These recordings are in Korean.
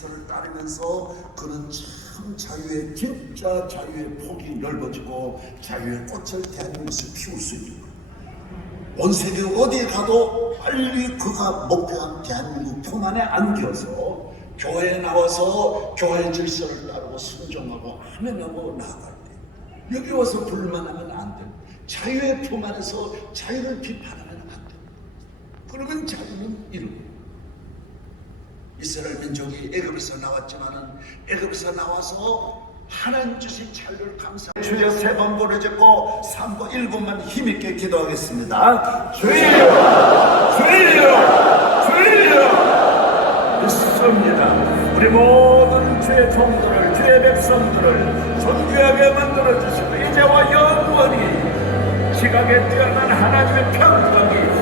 질서를 따르면서 그는 참 자유의 진짜 자유의 폭이 넓어지고 자유의 꽃을 대한민국에서 피울 수 있는. 온 세계 어디에 가도 빨리 그가 목표한 대한민국 품 안에 안겨서 교회에 나와서 교회 질서를 따르고 순종하고 하면하고 나아갈 때 여기 와서 불만하면 안 돼. 자유의 품 안에서 자유를 비판하면 안 돼. 그러면 자유는 이루고 이스라엘 민족이 애굽에서 나왔지만은 애굽에서 나와서 하나님 주신 자유를 감사. 주여 세번 부르짖고 3번 1분만 힘있게 기도하겠습니다. 주여, 주여, 주여. 있습니다. 우리 모든 주의 종들을 주의 백성들을 존귀하게 만들어 주시고 이제와 영원히 지각에 뛰어난 하나님의 평강이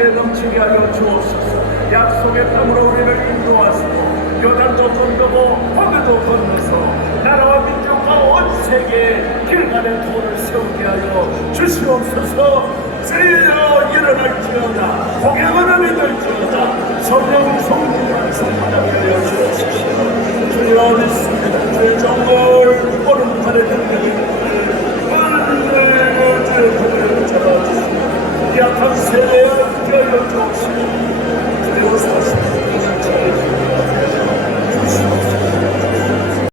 넘치게 넘치게 하여 주옵소서. 약속의 땅으로 우리를 인도하시고 요단도 건너고 홍해도 건너서 나라와 민족과 온 세계에 길간의 도를 세우게 하여 주시옵소서. 주여 일어날지어다. 공양은 믿을지어다. 성령 성령을 성만하게 하여 주옵소서. 주여 믿습니다 주의 정을 오른팔에 등등이 약한 세대에 깨어 주옵시고 有勇气